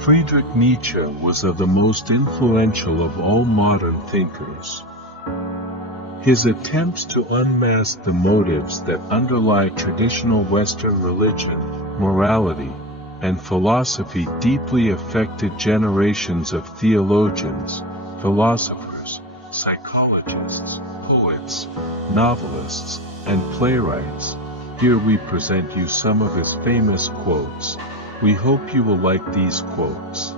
Friedrich Nietzsche was the most influential of all modern thinkers. His attempts to unmask the motives that underlie traditional Western religion, morality, and philosophy deeply affected generations of theologians, philosophers, psychologists, poets, novelists, and playwrights. Here we present you some of his famous quotes. We hope you will like these quotes.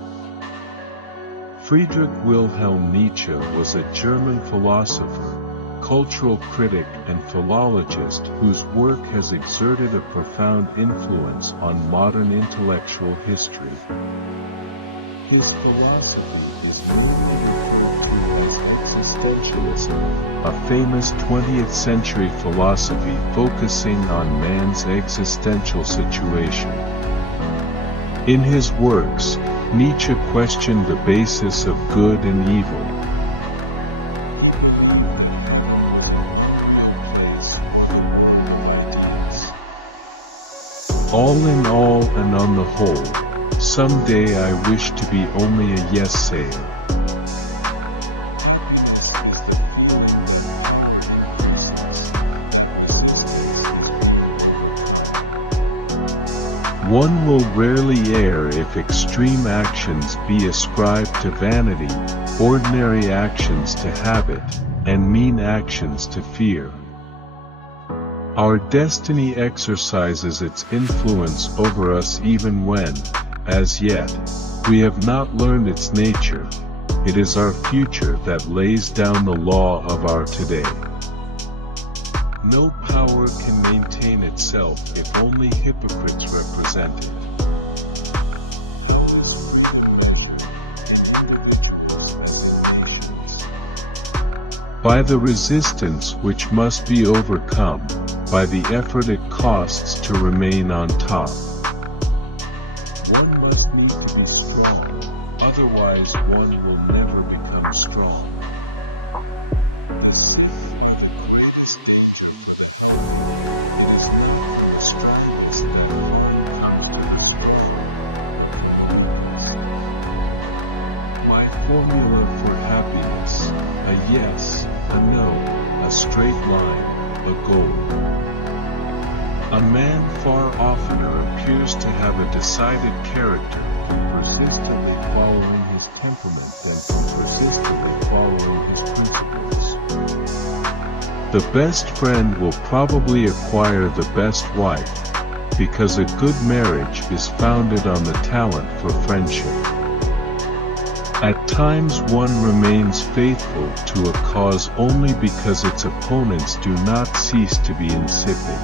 Friedrich Wilhelm Nietzsche was a German philosopher, cultural critic and philologist whose work has exerted a profound influence on modern intellectual history. His philosophy is mainly referred to as existentialism, a famous 20th century philosophy focusing on man's existential situation. In his works, Nietzsche questioned the basis of good and evil. All in all and on the whole, someday I wish to be only a yes-sayer. One will rarely err if extreme actions be ascribed to vanity, ordinary actions to habit, and mean actions to fear. Our destiny exercises its influence over us even when, as yet, we have not learned its nature. It is our future that lays down the law of our today. No power can maintain itself if only hypocrites represent it. By the resistance which must be overcome, by the effort it costs to remain on top. One must need to be strong, otherwise one will never become strong. This is the greatest danger of the it is not the strives My formula for happiness: a yes, a no, a straight line, a goal. A man far oftener appears to have a decided character from persistently following his temperament than from persistently following his principles. The best friend will probably acquire the best wife, because a good marriage is founded on the talent for friendship. At times one remains faithful to a cause only because its opponents do not cease to be insipid.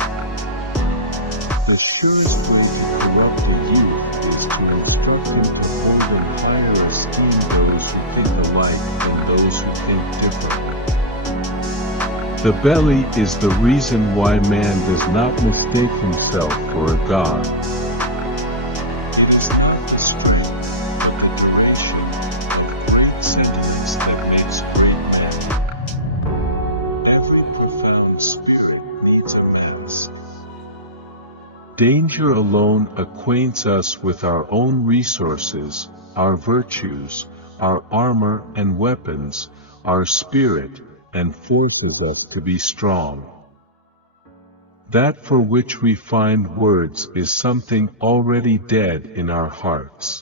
The surest way to corrupt the youth is to instruct him to hold in higher esteem those who think alike and those who think differently. The belly is the reason why man does not mistake himself for a god. It is not the strength, but the duration of great sentiments that makes great men. Every profound spirit needs a mask. Danger alone acquaints us with our own resources, our virtues, our armor and weapons, our spirit, and forces us to be strong. That for which we find words is something already dead in our hearts.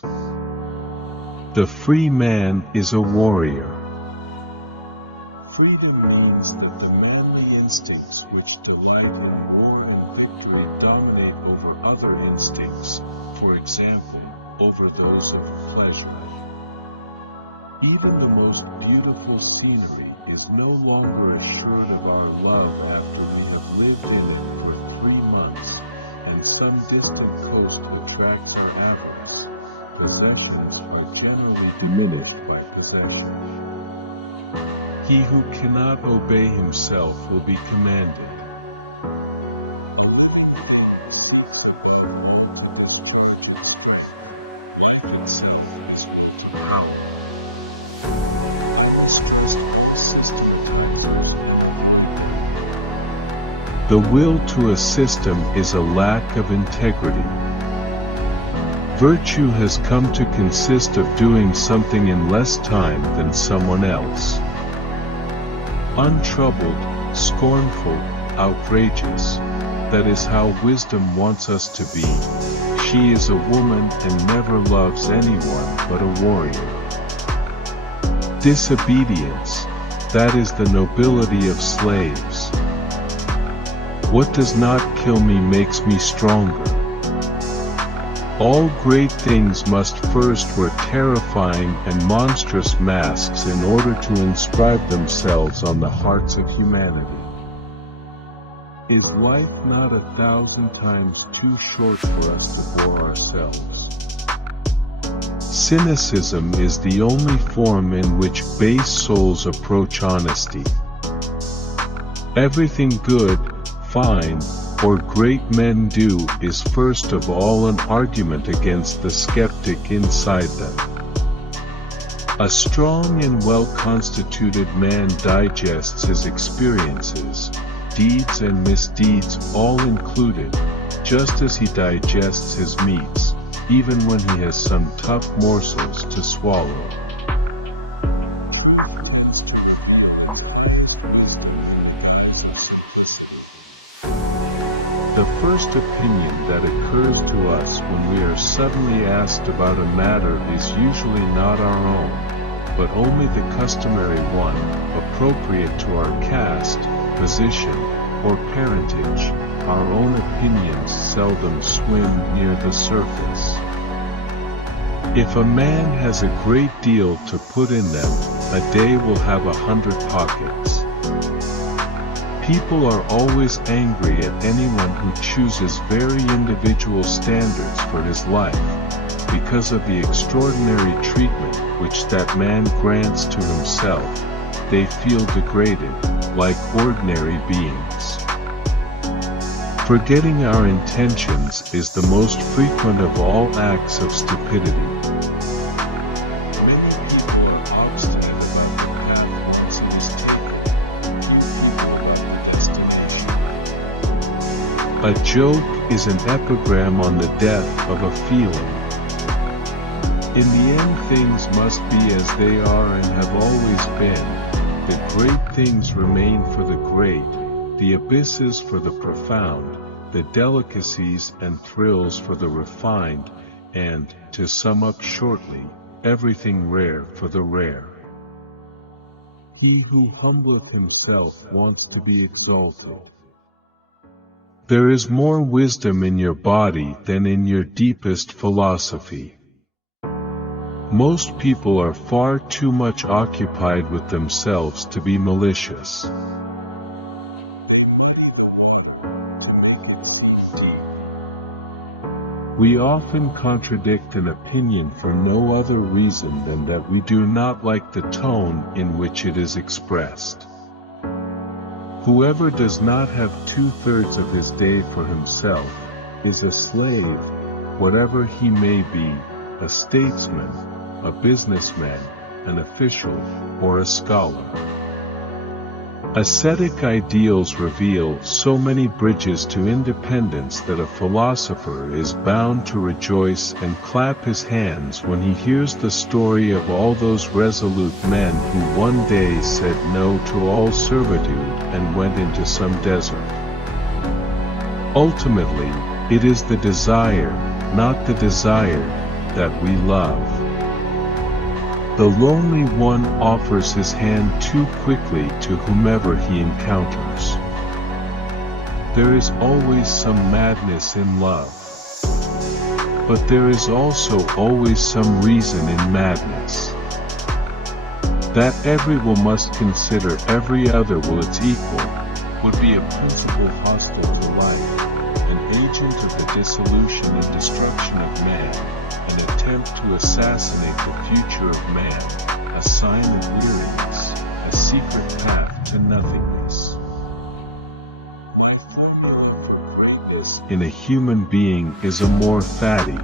The free man is a warrior. Freedom means that the manly instincts which delight in worldly victory dominate over other instincts, for example, over those of pleasure. Even the most beautiful scenery is no longer assured of our love after we have lived in it for 3 months, and some distant coast attracts our avarice. Possessions are generally diminished by possession. He who cannot obey himself will be commanded. The will to a system is a lack of integrity. Virtue has come to consist of doing something in less time than someone else. Untroubled, scornful, outrageous. That is how wisdom wants us to be. She is a woman and never loves anyone but a warrior. Disobedience. That is the nobility of slaves. What does not kill me makes me stronger. All great things must first wear terrifying and monstrous masks in order to inscribe themselves on the hearts of humanity. Is life not 1,000 times too short for us to bore ourselves? Cynicism is the only form in which base souls approach honesty. Everything good, fine, or great men do is first of all an argument against the skeptic inside them. A strong and well-constituted man digests his experiences, deeds and misdeeds all included, just as he digests his meats, even when he has some tough morsels to swallow. The first opinion that occurs to us when we are suddenly asked about a matter is usually not our own, but only the customary one, appropriate to our caste, position, or parentage. Our own opinions seldom swim near the surface. If a man has a great deal to put in them, a day will have 100 pockets. People are always angry at anyone who chooses very individual standards for his life, because of the extraordinary treatment which that man grants to himself. They feel degraded, like ordinary beings. Forgetting our intentions is the most frequent of all acts of stupidity. Many people are obstinate about the path once it is taken, few people about the destination. A joke is an epigram on the death of a feeling. In the end, things must be as they are and have always been. The great things remain for the great, the abysses for the profound, the delicacies and thrills for the refined, and, to sum up shortly, everything rare for the rare. He who humbleth himself wants to be exalted. There is more wisdom in your body than in your deepest philosophy. Most people are far too much occupied with themselves to be malicious. We often contradict an opinion for no other reason than that we do not like the tone in which it is expressed. Whoever does not have 2/3 of his day for himself is a slave, whatever he may be, a statesman, a businessman, an official, or a scholar. Ascetic ideals reveal so many bridges to independence that a philosopher is bound to rejoice and clap his hands when he hears the story of all those resolute men who one day said no to all servitude and went into some desert. Ultimately, it is the desire, not the desired, that we love. The lonely one offers his hand too quickly to whomever he encounters. There is always some madness in love. But there is also always some reason in madness. That every will must consider every other will its equal, would be a principle hostile to life, an agent of the dissolution and destruction of man, an attempt to assassinate the future of man, a sign of weariness, a secret path to nothingness. Greatness in a human being is a more fatty,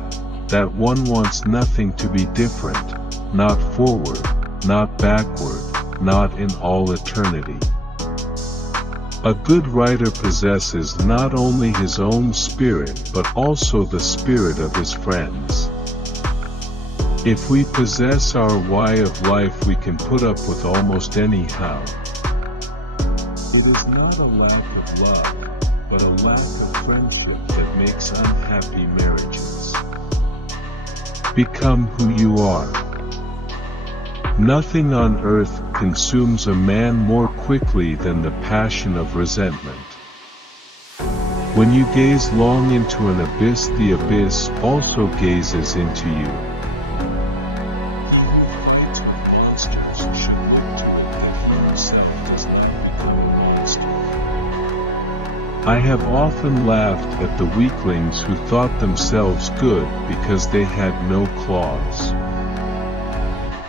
that one wants nothing to be different, not forward, not backward, not in all eternity. A good writer possesses not only his own spirit but also the spirit of his friends. If we possess our why of life, we can put up with almost any how. It is not a lack of love, but a lack of friendship that makes unhappy marriages. Become who you are. Nothing on earth consumes a man more quickly than the passion of resentment. When you gaze long into an abyss, the abyss also gazes into you. I have often laughed at the weaklings who thought themselves good because they had no claws.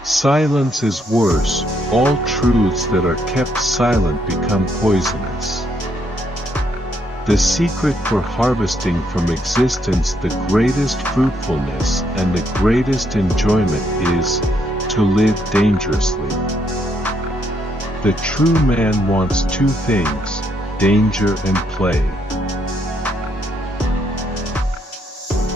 Silence is worse. All truths that are kept silent become poisonous. The secret for harvesting from existence the greatest fruitfulness and the greatest enjoyment is to live dangerously. The true man wants two things: danger and play.